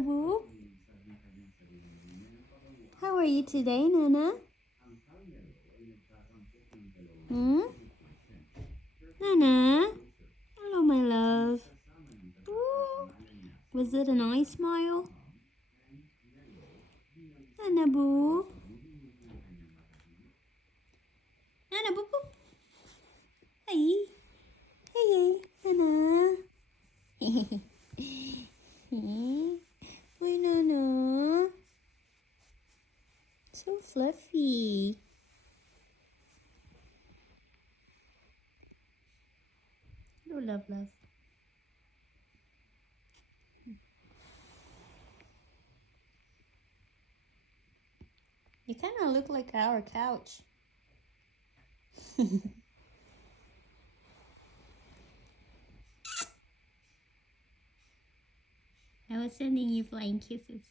Nana Boo? How are you today, Nana? Hmm? Nana? Hello, my love. Ooh. Was it a nice smile? Nana Boo? Nana Boo Boo? Hey. Hey, Nana. Ôi, Nana. So fluffy. Oh, love, love. You kind of look like our couch. I was sending you flying kisses.